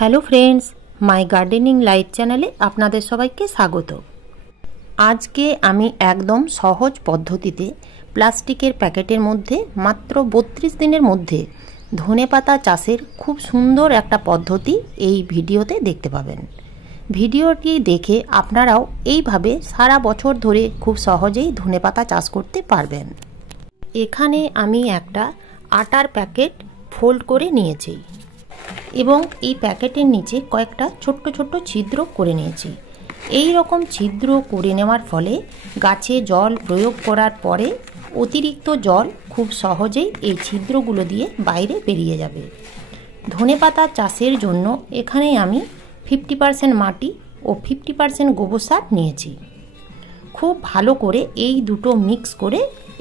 Hello friends, মাই gardening life চ্যানেলে আপনাদের সবাইকে স্বাগত। আজকে আমি একদম সহজ পদ্ধতিতে প্লাস্টিকের প্যাকেটের মধ্যে মাত্র 32 দিনের মধ্যে ধনেপাতা চাষের খুব সুন্দর একটা পদ্ধতি এই ভিডিওতে দেখতে পাবেন। ভিডিওটি দেখে আপনারাও এইভাবে সারা বছর ধরে খুব সহজেই ধনেপাতা চাষ করতে পারবেন। এখানে আমি একটা আটার প্যাকেট ফোল্ড করে নিয়েছি এবং এই প্যাকেটের নিচে কয়েকটা ছোট্ট ছোট্ট ছিদ্র করে নিয়েছি। এই রকম ছিদ্র করে নেওয়ার ফলে গাছে জল প্রয়োগ করার পরে অতিরিক্ত জল খুব সহজেই এই ছিদ্রগুলো দিয়ে বাইরে বেরিয়ে যাবে। ধনেপাতা চাষের জন্য এখানে আমি 50% মাটি ও 50% গোবর সার নিয়েছি। খুব ভালো করে এই দুটো মিক্স করে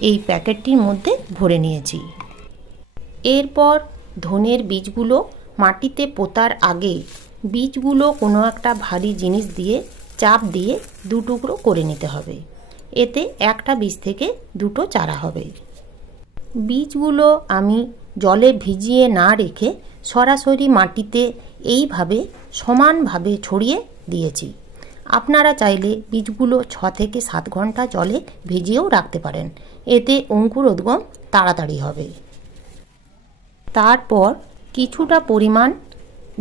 এই প্যাকেটটির মধ্যে ভরে নিয়েছি। এরপর ধনের বীজগুলো মাটিতে পোতার আগে বীজগুলো কোনো একটা ভারী জিনিস দিয়ে চাপ দিয়ে দু টুকরো করে নিতে হবে। এতে একটা বীজ থেকে দুটো চারা হবে। বীজগুলো আমি জলে ভিজিয়ে না রেখে সরাসরি মাটিতে এইভাবে সমানভাবে ছড়িয়ে দিয়েছি। আপনারা চাইলে বীজগুলো 6 থেকে 7 ঘন্টা জলে ভিজিয়েও রাখতে পারেন, এতে অঙ্কুরোদ্গম তাড়াতাড়ি হবে। তারপর কিছুটা পরিমাণ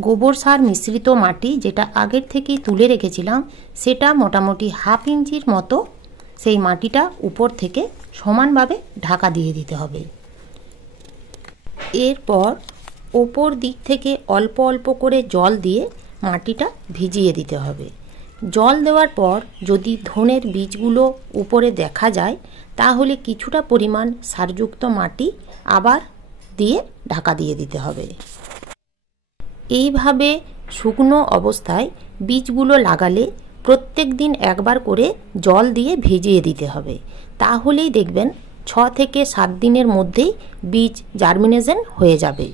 গোবর সার মিশ্রিত মাটি, যেটা আগের থেকেই তুলে রেখেছিলাম, সেটা মোটামুটি 1/2 ইঞ্চির মতো সেই মাটিটা উপর থেকে সমানভাবে ঢাকা দিয়ে দিতে হবে। এরপর ওপর দিক থেকে অল্প অল্প করে জল দিয়ে মাটিটা ভিজিয়ে দিতে হবে। জল দেওয়ার পর যদি ধনের বীজগুলো উপরে দেখা যায় তাহলে কিছুটা পরিমাণ সারযুক্ত মাটি আবার দিয়ে ঢাকা দিয়ে দিতে হবে। এইভাবে শুকনো অবস্থায় বীজগুলো লাগালে প্রত্যেক দিন একবার করে জল দিয়ে ভিজিয়ে দিতে হবে। তাহলেই দেখবেন 6 থেকে 7 দিনের মধ্যেই বীজ জার্মিনেশন হয়ে যাবে।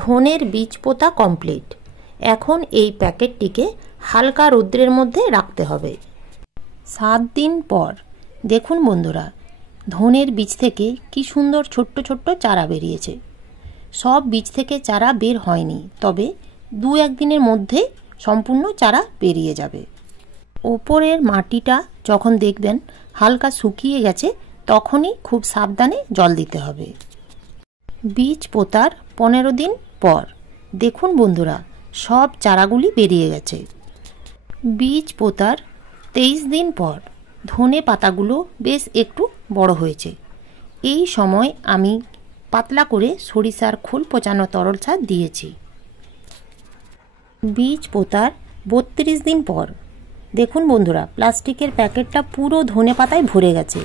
ধনের বীজ পোতা কমপ্লিট। এখন এই প্যাকেটটিকে হালকা রৌদ্রের মধ্যে রাখতে হবে। 7 দিন পর দেখুন বন্ধুরা, ধনের বীজ থেকে কি সুন্দর ছোট্ট ছোট্ট চারা বেরিয়েছে। সব বীজ থেকে চারা বের হয়নি, তবে 2-1 দিনের মধ্যে সম্পূর্ণ চারা বেরিয়ে যাবে। ওপরের মাটিটা যখন দেখবেন হালকা শুকিয়ে গেছে তখনই খুব সাবধানে জল দিতে হবে। বীজ পোতার 15 দিন পর দেখুন বন্ধুরা, সব চারাগুলি বেরিয়ে গেছে। বীজ পোতার 23 দিন পর ধনে পাতাগুলো বেশ একটু বড় হয়েছে। এই সময় আমি পাতলা করে সরিষার খোল পচানো তরল সার দিয়েছি। বীজ পোতার 32 দিন পর দেখুন বন্ধুরা, প্লাস্টিকের প্যাকেটটা পুরো ধনে পাতায় ভরে গেছে।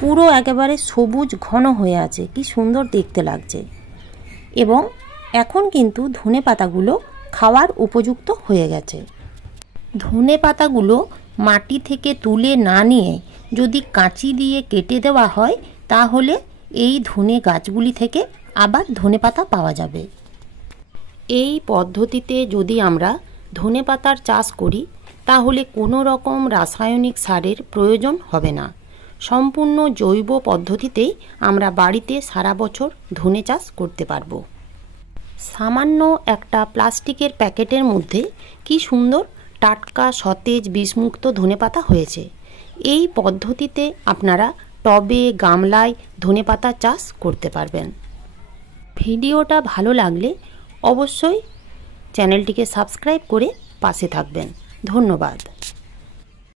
পুরো একেবারে সবুজ ঘন হয়ে আছে, কি সুন্দর দেখতে লাগছে। এবং এখন কিন্তু ধনে পাতাগুলো খাওয়ার উপযুক্ত হয়ে গেছে। ধনে পাতাগুলো মাটি থেকে তুলে না নিয়ে যদি কাঁচি দিয়ে কেটে দেওয়া হয় তাহলে এই ধনে গাছগুলি থেকে আবার ধনে পাতা পাওয়া যাবে। এই পদ্ধতিতে যদি আমরা ধনে পাতার চাষ করি তাহলে কোনো রকম রাসায়নিক সারের প্রয়োজন হবে না। সম্পূর্ণ জৈব পদ্ধতিতেই আমরা বাড়িতে সারা বছর ধনে চাষ করতে পারবো। সামান্য একটা প্লাস্টিকের প্যাকেটের মধ্যে কি সুন্দর টাটকা সতেজ বিষমুক্ত ধনেপাতা হয়েছে। এই পদ্ধতিতে আপনারা টবে গামলায় ধনেপাতা চাষ করতে পারবেন। ভিডিওটা ভালো লাগলে অবশ্যই চ্যানেলটিকে সাবস্ক্রাইব করে পাশে থাকবেন। ধন্যবাদ।